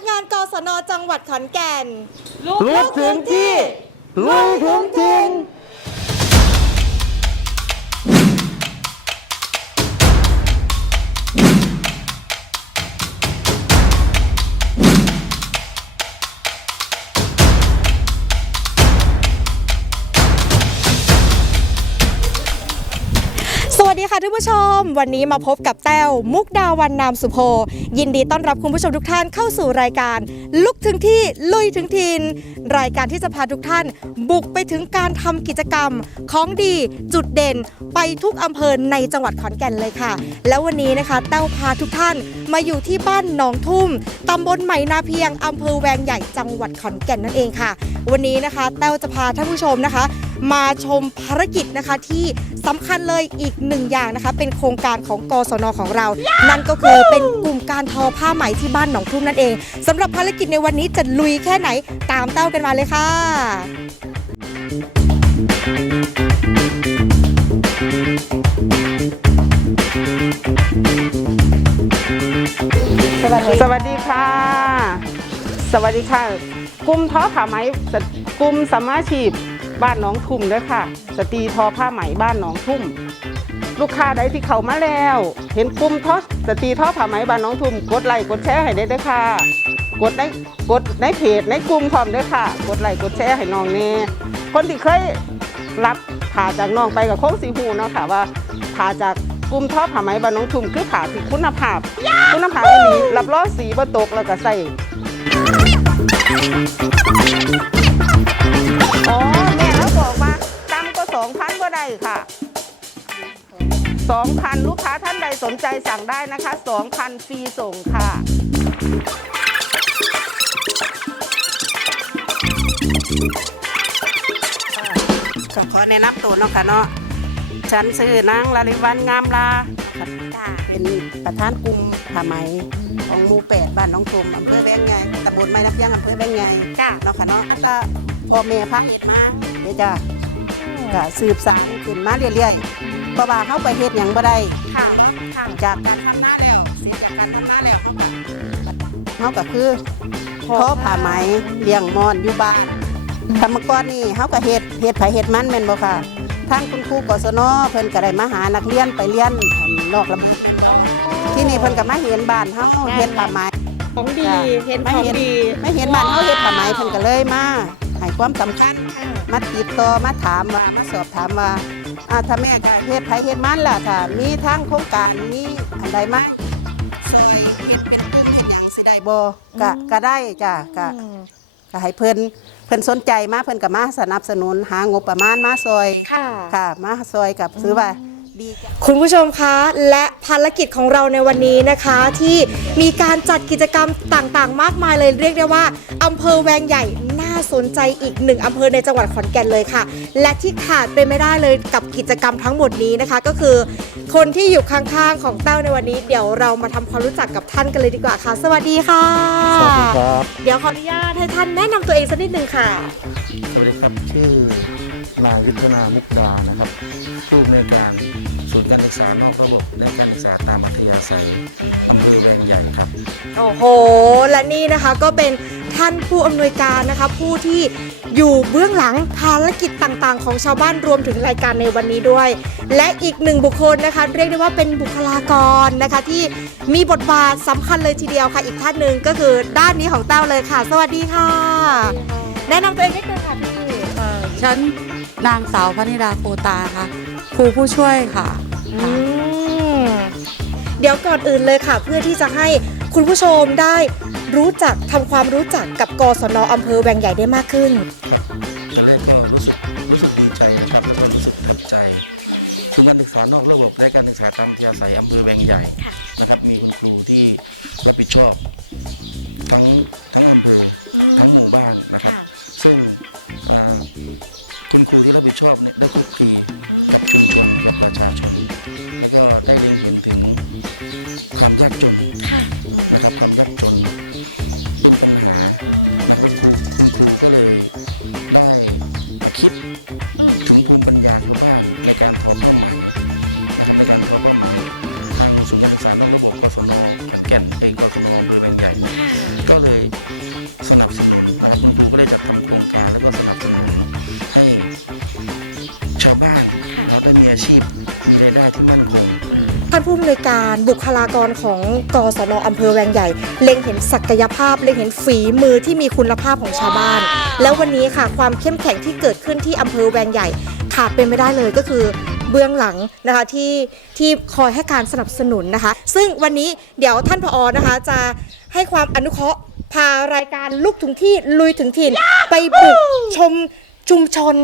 กงานกศนจังหวัดขอนแก่น รู้ถึงที่รู้ถึงจริง ค่ะท่านผู้ชม วันนี้มาพบกับแต้วมุกดาวันนามสุโพยินดีต้อนรับคุณผู้ชมทุกท่านเข้าสู่รายการ ลุกถึงที่ลุยถึงทิน รายการที่จะพาทุกท่าน บุกไปถึงการทำกิจกรรม ของดีจุดเด่นไปทุกอำเภอในจังหวัดขอนแก่นเลยค่ะ แล้ววันนี้นะคะ แต้วพาทุกท่านมาอยู่ที่บ้านหนองทุ่มตำบลใหม่นาเพียงอำเภอแวงใหญ่จังหวัดขอนแก่นนั่นเองค่ะ วันนี้นะคะ แต้วจะพาท่านผู้ชมนะคะ มาชมภารกิจนะคะที่สำคัญเลยอีกหนึ่งอย่างนะคะ เป็นโครงการของกศนของเรา นั่นก็คือเป็นกลุ่มการทอผ้าไหมที่บ้านหนองทุ่มนั่นเองสำหรับภารกิจในวันนี้จะลุยแค่ไหนตามเต้ากันมาเลยค่ะ สวัสดีสวัสดีค่ะ สวัสดีค่ะ กลุ่มท้อผ้าไหมสกลุ่มสมาชีพ บ้านหนองทุ่มด้วยค่ะ สตรีทอผ้าไหมบ้านหนองทุ่ม ลูกค้าใดที่เขามาแล้ว เห็นกลุ่มทอสตรีทอผ้าไหมบ้านหนองทุ่ม กดไลค์กดแชร์ให้ได้ด้วยค่ะ กดในกดในเพจในกลุ่มพร้อมด้วยค่ะ กดไลค์กดแชร์ให้น้องเน่คนที่เคยรับผ่าจากน้องไปกับโค้งสีหูเนาะค่ะว่าผ่าจากกลุ่มทอผ้าไหมบ้านน้องทุ่มคือผ่าที่คุณภาพ คุณภาพนี้รับรองสีบ่ตกแล้วก็ใส่ ได้ค่ะสองพันลูกค้าท่านใดสนใจสั่งได้นะคะสองพันฟรีส่งค่ะก็ขอแนะนำตัวเนาะค่ะเนาะ ฉันชื่อนางลาลิวันงามลา เป็นประธานกลุ่มผ้าไหมของหมู่แปดบ้านหน้องทุ่มอำเภอแวงไงตำบลไม้น้ำเพียงอำเภอแวงไงจ้ะเนาะค่ะเนาะก็พ่อแม่พระเฮ็ดมาเดี๋ยวจ้ะ ก็สืบสานขึ้นมาเรื่อยๆเพราะว่าเขาไปเฮ็ดหยังบ่ได้ค่ะค่ะจากการทำหน้าแล้วเสียจากการทำหน้าแล้วเขาก็เขาก็คือทอผ้าไหมเลี้ยงมอนอยู่บ้านธรรมกรนี่เขาก็เฮ็ดเฮ็ดไผเฮ็ดมันแม่นบ่ค่ะทางคุณครูกศนเพิ่นก็ได้มาหานักเรียนไปเรียนนอกระบบที่นี่เพิ่นก็มาเห็นบ้านเฮาเฮ็ดผ้าไหมของดีจ้ะเห็นของดีไม่เห็นบ้านเฮาเฮ็ดผ้าไหมเพิ่นก็เลยมาให้ ความสำคัญ มาติดต่อมาถามว่ามาสอบถามว่าอ่าถ้าแม่ก็เฮ็ดไผเฮ็ดมันล่ะถ้ามีทางโครงการมีอันใดมาซอยเฮ็ดเป็นกลุ่มเฮ็ดหยังสิได้บ่ก็ก็ได้จ้ะก็ก็ให้เพิ่นเพิ่นสนใจมาเพิ่นก็มาสนับสนุนหางบประมาณมาซอยค่ะ ค่ะ มาซอยกับซื้อว่าดีจ้ะ คุณผู้ชมคะ และภารกิจของเราในวันนี้นะคะ ที่มีการจัดกิจกรรมต่างๆ มากมายเลยเรียกได้ว่าอำเภอแวงใหญ่น่า สนใจอีกหนึ่งอำเภอในจังหวัดขอนแก่นเลยค่ะ และที่ขาดไปไม่ได้เลยกับกิจกรรมทั้งหมดนี้นะคะ ก็คือ คนที่อยู่ข้างๆของเต้าในวันนี้ เดี๋ยวเรามาทำความรู้จักกับท่านกันเลยดีกว่าค่ะ สวัสดีค่ะสวัสดีครับเดี๋ยวขออนุญาตให้ท่านแนะนำตัวเองสักนิดนึงค่ะสวัสดีครับชื่อ นายยุทธนามุกดานะครับผู้อำนวยการศูนย์การศึกษานอกระบบและการศึกษาตามอัธยาศัยอำเภอแวงใหญ่ครับ โอ้โห และนี่นะคะก็เป็นท่านผู้อำนวยการนะคะ ผู้ที่อยู่เบื้องหลังภารกิจต่างๆ ของชาวบ้านรวมถึงรายการในวันนี้ด้วย และอีกหนึ่งบุคคลนะคะ เรียกได้ว่าเป็นบุคลากรนะคะ ที่มีบทบาทสำคัญเลยทีเดียวค่ะ อีกท่านหนึ่งก็คือด้านนี้ของเต้าเลยค่ะ สวัสดีค่ะ แนะนำตัวเองนิดนึงค่ะพี่เอ่อฉัน นางสาวพนิดาโคตาค่ะครูผู้ช่วยค่ะ อืมเดี๋ยวก่อนอื่นเลยค่ะ เพื่อที่จะให้คุณผู้ชมได้รู้จักทำความรู้จักกับกศนอำเภอแวงใหญ่ได้มากขึ้น ตอนแรกก็รู้สึกรู้สึกดีใจนะครับแล้วก็รู้สึกทับใจศูนย์การศึกษานอกระบบและการศึกษาตามอัธยาศัยอำเภอแวงใหญ่ นะครับ มีคุณครูที่รับผิดชอบ ทั้งทั้งอำเภอทั้งหมู่บ้านนะครับ ซึ่งเอ่อคุณครูที่รับผิดชอบเนี่ยได้คุกคีกับชุมชนกับประชาชนแล้วก็ได้เรียนรู้ถึง ชาวบ้านเขาได้มีอาชีพมีรายได้ที่มั่นคง ท่านผู้อำนวยการบุคลากรของกศนอำเภอแวงใหญ่ เล็งเห็นศักยภาพ เล็งเห็นฝีมือที่มีคุณภาพของชาวบ้าน แล้ววันนี้ค่ะความเข้มแข็งที่เกิดขึ้นที่อำเภอแวงใหญ่ขาดเป็นไม่ได้เลยก็คือเบื้องหลังนะคะที่ที่คอยให้การสนับสนุนนะคะ ซึ่งวันนี้เดี๋ยวท่านผอนะคะ จะให้ความอนุเคราะห์พารายการลูกถึงที่ลุยถึงถิ่น ไปบุกชม ชุมชน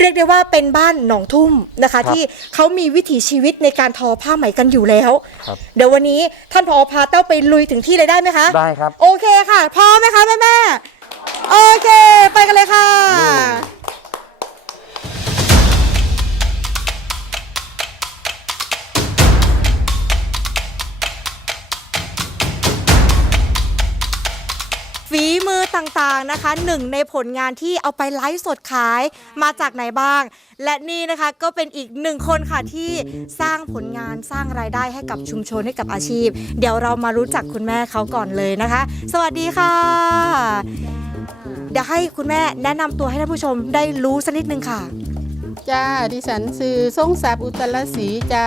เรียกได้ว่าเป็นบ้านหนองทุ่มนะคะครับที่เขามีวิถีชีวิตในการทอผ้าไหมกันอยู่แล้ว ครับเดี๋ยววันนี้ท่านผอพาเต้าไปลุยถึงที่เลยได้ไหมคะได้ครับ โอเคค่ะพร้อมไหมคะแม่แม่ๆโอเค ไปกันเลยค่ะ ฝีมือต่างๆนะคะหนึ่งในผลงานที่เอาไปไลฟ์สดขายมาจากไหนบ้าง และนี่นะคะก็เป็นอีกหนึ่งคนค่ะที่สร้างผลงานสร้างรายได้ให้กับชุมชนให้กับอาชีพ เดี๋ยวเรามารู้จักคุณแม่เขาก่อนเลยนะคะ สวัสดีค่ะ เดี๋ยวให้คุณแม่แนะนำตัวให้ท่านผู้ชมได้รู้สักนิดนึงค่ะ จ้าดิฉันซื้อทรงศัพย์อุตรศรีจ้า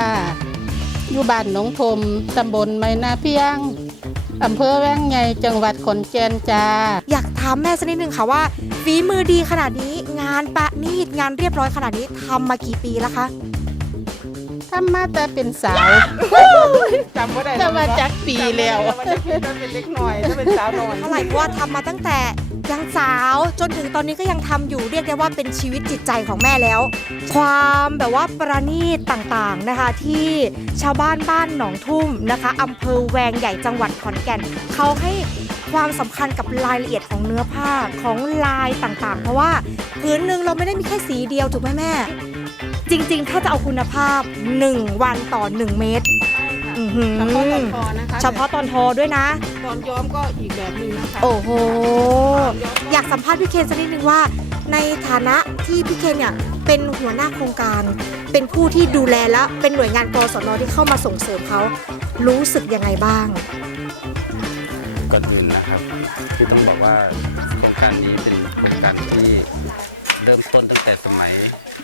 อยู่บ้านหนองทมตำบลไมนาเพียง อำเภอแว่งใหญ่จังหวัดขอนแก่นจ้า อยากถามแม่สักนิดนึงค่ะว่าฝีมือดีขนาดนี้งานประณีตงานเรียบร้อยขนาดนี้ทำมากี่ปีแล้วคะ ทำมาแต่เป็นสาว จำว่าได้แต่ว่าจักปีแล้ว มันจะเป็นเล็กหน่อยจะเป็นสาวหน่อยเท่าไหร่เพราะว่าทำมาตั้งแต่ยังสาวจนถึงตอนนี้ก็ยังทำอยู่เรียกได้ว่าเป็นชีวิตจิตใจของแม่แล้ว ความแบบว่าประณีตต่างๆนะคะ ที่ชาวบ้านบ้านหนองทุ่มนะคะอำเภอแวงใหญ่จังหวัดขอนแก่นเขาให้ความสำคัญกับรายละเอียดของเนื้อผ้าของลายต่างๆ เพราะว่าพื้นหนึ่งเราไม่ได้มีแค่สีเดียวถูกไหมแม่ จริง ๆ ถ้าจะเอาคุณภาพ 1 วันต่อ 1 เมตรอื้อหือเฉพาะตอนคอนะคะเฉพาะตอนทอด้วยนะ ตอนย้อมก็อีกแบบหนึงนะคะโอ้โห อยากสัมภาษณ์พี่เคนสักนิดนึงว่า ในฐานะที่พี่เคนเนี่ยเป็นหัวหน้าโครงการ เป็นผู้ที่ดูแลและเป็นหน่วยงานกสนที่เข้ามาส่งเสริมเขารู้สึกยังไงบ้าง ก่อนอื่นนะครับที่ต้องบอกว่าโครงการนี้เป็นโครงการที่ เริ่มต้นตั้งแต่สมัย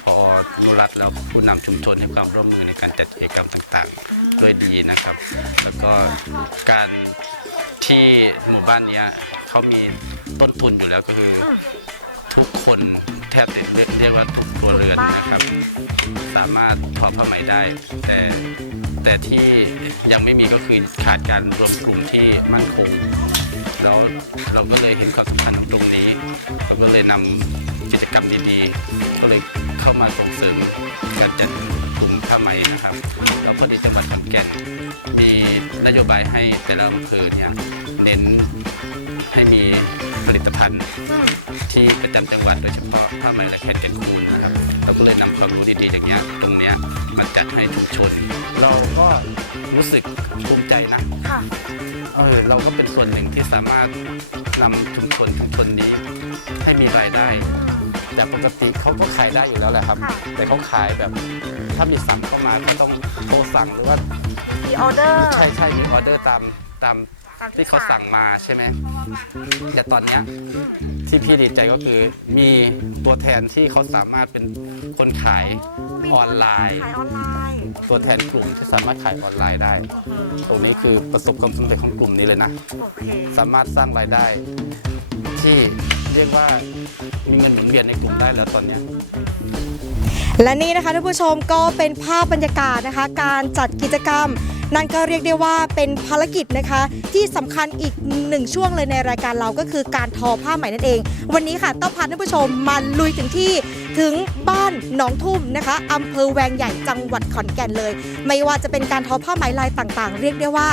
พอนุรัตน์แล้วผู้นำชุมชนให้ความร่วมมือในการจัดกิจกรรมต่างๆ ด้วยดีนะครับ แล้วก็การที่หมู่บ้านเนี้ยเขามีต้นทุนอยู่แล้วก็คืออทุกคนแทบจะเรียกเรียกว่าทุกครัวเรือนนะครับ สามารถทอผ้าไหมได้ แต่แต่ที่ยังไม่มีก็คือขาดการรวมกลุ่มที่มั่นคง แล้วเราก็เลยเห็นความสำคัญของตรงนี้ เราก็เลยนำ กิจกรรมดีๆ ก็เลยเข้ามาส่งเสริมการจัดกลุ่มผ้าไหมนะครับแล้วพอดีจังหวัดขอนแก่นมีนโยบายให้แต่ละอำเภอเนี่ยเน้นให้มีผลิตภัณฑ์ที่ประจำจังหวัดโดยเฉพาะผ้าไหมและแขนแก่นคูนนะครับเราก็เลยนำความรู้ดีๆอย่างเงี้ยตรงเนี้ยมาจัดให้ชุมชน เราก็รู้สึกภูมิใจนะค่ะเออเราก็เป็นส่วนหนึ่งที่สามารถนำชุมชนชุมชนนี้ให้มีรายได้ แต่ปกติเขาก็ขายได้อยู่แล้วแหละครับค่ะแต่เขาขายแบบถ้ามีสั่งเข้ามาก็ต้องโทรสั่งหรือว่ามีออเดอร์ใช่ใช่มีออเดอร์ตามตามตามที่ที่เขาสั่งมาใช่ไหมแต่ตอนเนี้ยที่พี่ดีใจก็คือมีตัวแทนที่เขาสามารถเป็นคนขายออนไลน์ ขายออนไลน์ ตัวแทนกลุ่มที่สามารถขายออนไลน์ได้ ตรงนี้คือประสบความสำเร็จของกลุ่มนี้เลยนะโอเคสามารถสร้างรายได้ ที่เรียกว่ามีเงินหมุนเวียนในกลุ่มได้แล้วตอนเนี้ย และนี่นะคะท่านผู้ชมก็เป็นภาพบรรยากาศนะคะ การจัดกิจกรรม นั่นก็เรียกได้ว่าเป็นภารกิจนะคะ ที่สำคัญอีกหนึ่งช่วงเลยในรายการเราก็คือการทอผ้าไหมนั่นเอง วันนี้ค่ะต้องพาท่านผู้ชมมาลุยถึงที่ ถึงบ้านหนองทุ่มนะคะอำเภอแวงใหญ่จังหวัดขอนแก่นเลย ไม่ว่าจะเป็นการทอผ้าไหมลายต่างๆ เรียกได้ว่า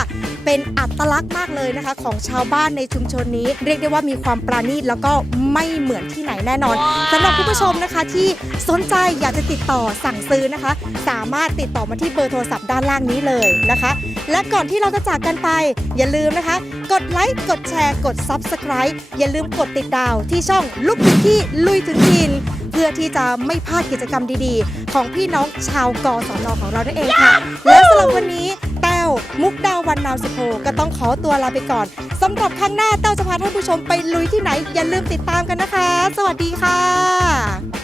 เป็นอัตลักษณ์มากเลยนะคะ ของชาวบ้านในชุมชนนี้ เรียกได้ว่ามีความปราณีตแล้วก็ไม่เหมือนที่ไหนแน่นอนสำหรับคุณผู้ชมนะคะที่สนใจอยากจะติดต่อสั่งซื้อนะคะ สามารถติดต่อมาที่เบอร์โทรศัพท์ด้านล่างนี้เลยนะคะ และก่อนที่เราจะจากกันไป อย่าลืมนะคะ กดไลค์กดแชร์กด Subscribe อย่าลืมกดติดดาวที่ช่องลุกถึงที่ลุยถึงทิน เพื่อที่จะไม่พลาดกิจกรรมดีๆ ของพี่น้องชาวกศนของเรานั่นเองค่ะ และสำหรับวันนี้แต้วมุกดาวันนาวสุโภก็ต้องขอตัวลาไปก่อนสำหรับครั้งหน้าแต้วจะพาท่านผู้ชมไปลุยที่ไหนอย่าลืมติดตามกันนะคะ สวัสดีค่ะ